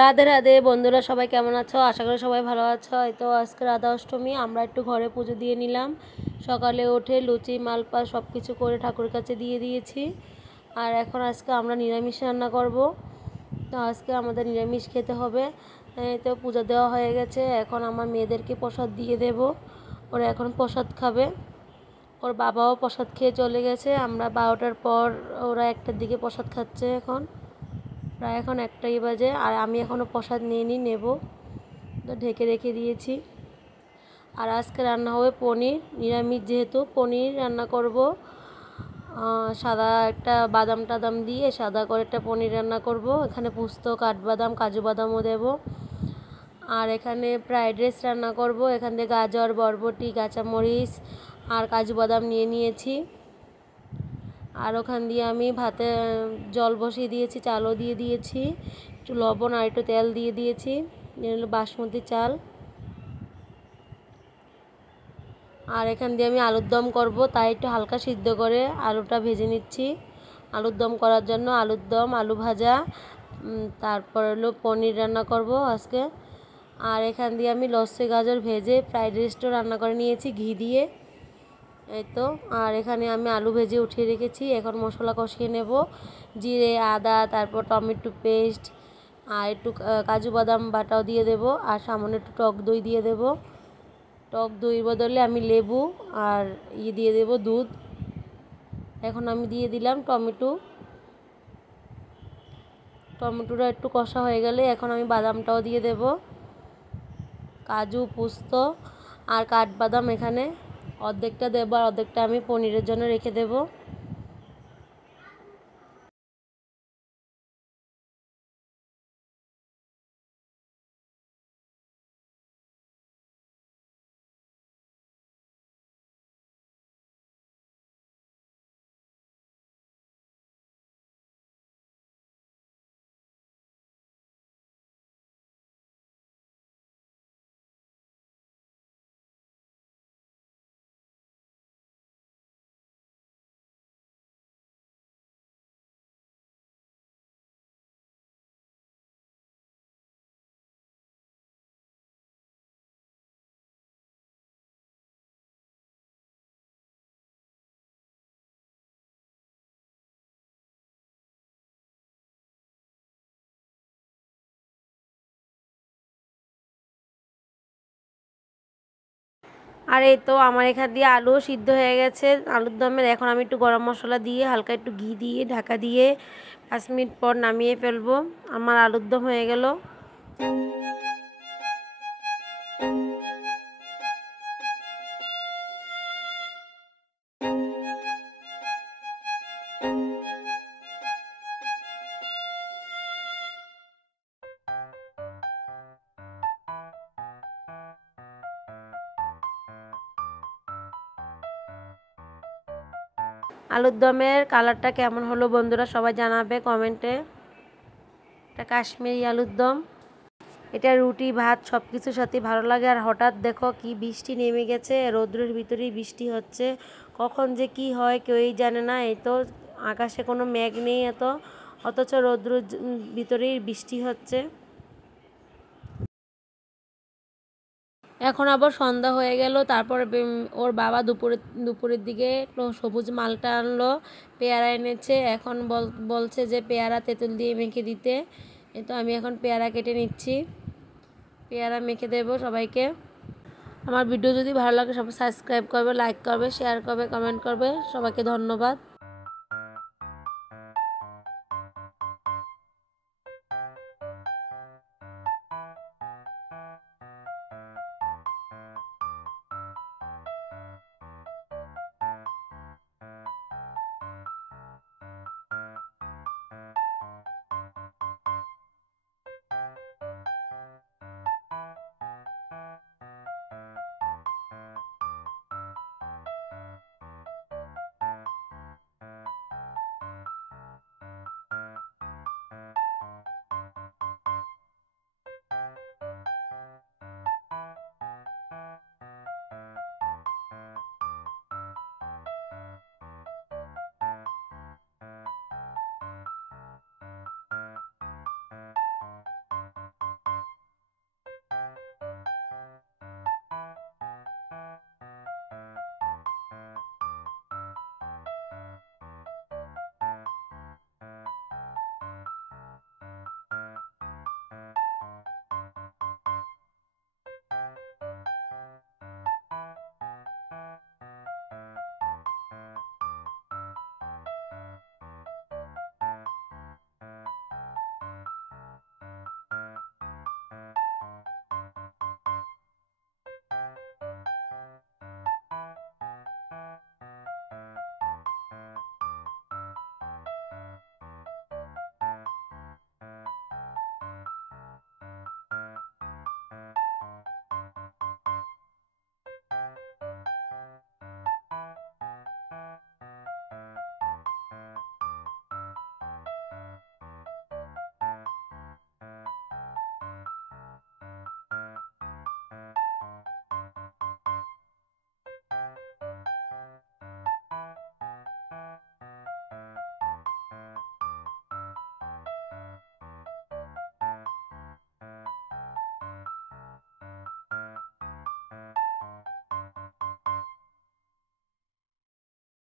রাধে রাধে বন্ধুরা, সবাই কেমন আছো? আশা করি সবাই ভালো আছো। তো আজকে রাধা অষ্টমী, আমরা একটু ঘরে পুজো দিয়ে নিলাম। সকালে উঠে লুচি মালপা সব কিছু করে ঠাকুরের কাছে দিয়ে দিয়েছি। আর এখন আজকে আমরা নিরামিষ রান্না করব। তো আজকে আমাদের নিরামিষ খেতে হবে। তো পুজো দেওয়া হয়ে গেছে, এখন আমার মেয়েদেরকে প্রসাদ দিয়ে দেব। ওরা এখন প্রসাদ খাবে। ওর বাবাও প্রসাদ খেয়ে চলে গেছে। আমরা 12টার পর, ওরা 1টার দিকে প্রসাদ খাচ্ছে। প্রায় এখন 1টাই বাজে, আর আমি এখনও প্রসাদ নেব, তো ঢেকে রেখে দিয়েছি। আর আজকে রান্না হবে পনির, নিরামিষ যেহেতু পনির রান্না করব। সাদা একটা বাদাম টাদাম দিয়ে সাদা করে একটা পনির রান্না করব। এখানে পোস্ত, কাঠবাদাম, কাজু বাদামও দেব। আর এখানে ফ্রাইড রাইস রান্না করব। এখানে গাজর, বরবটি, কাঁচামরিচ আর কাজু বাদাম নিয়েছি। আর ওখান দিয়ে আমি ভাতে জল বসিয়ে দিয়েছি, চালও দিয়ে দিয়েছি, একটু লবণ আর একটু তেল দিয়ে দিয়েছি। হলো বাসমতি চাল। আর এখান দিয়ে আমি আলুর দম করব, তাই একটু হালকা সিদ্ধ করে আলুটা ভেজে নিচ্ছি আলুর দম করার জন্য। আলুর দম, আলু ভাজা, তারপর হলো পনির রান্না করব আজকে। আর এখান দিয়ে আমি লস্যি গাজর ভেজে ফ্রাইড রাইসটা রান্না করে নিয়েছি ঘি দিয়ে। এই তো। আর এখানে আমি আলু ভেজে উঠিয়ে রেখেছি। এখন মশলা কষিয়ে নেব, জিরে, আদা, তারপর টমেটো পেস্ট আর একটু কাজু বাদাম বাটাও দিয়ে দেব। আর সামান্য একটু টক দই দিয়ে দেব। টক দইয়ের বদলে আমি লেবু আর দিয়ে দেব দুধ। এখন আমি দিয়ে দিলাম টমেটোটা একটু কষা হয়ে গেলে এখন আমি বাদামটাও দিয়ে দেব, কাজু, পোস্ত আর কাঠবাদাম। এখানে অর্ধেকটা দেবো আর অর্ধেকটা আমি পনিরের জন্য রেখে দেব। আর এই তো আমার এখান দিয়ে আলু সিদ্ধ হয়ে গেছে আলুর দমের। এখন আমি একটু গরম মশলা দিয়ে হালকা একটু ঘি দিয়ে ঢাকা দিয়ে 5 মিনিট পর নামিয়ে ফেলবো। আমার আলুর দম হয়ে গেল। আলুর দমের কালারটা কেমন হলো বন্ধুরা সবাই জানাবে কমেন্টে। এটা কাশ্মীরি আলুর দম। এটা রুটি, ভাত সব কিছুর সাথে ভালো লাগে। আর হঠাৎ দেখো কি বৃষ্টি নেমে গেছে, রৌদ্রের ভিতরেই বৃষ্টি হচ্ছে। কখন যে কি হয় কেউই জানে না। এই তো আকাশে কোনো মেঘ নেই অথচ রৌদ্রের ভিতরেই বৃষ্টি হচ্ছে। এখন আবার সন্ধ্যা হয়ে গেল। তারপরে ওর বাবা দুপুরের দিকে সবুজ মালটা আনলো, পেয়ারা এনেছে। এখন বলছে যে পেয়ারা তেঁতুল দিয়ে মেখে দিতে। এই তো আমি এখন পেয়ারা কেটে নিচ্ছি, পেয়ারা মেখে দেবো সবাইকে। আমার ভিডিও যদি ভালো লাগে সবাই সাবস্ক্রাইব করবে, লাইক করবে, শেয়ার করবে, কমেন্ট করবে। সবাইকে ধন্যবাদ।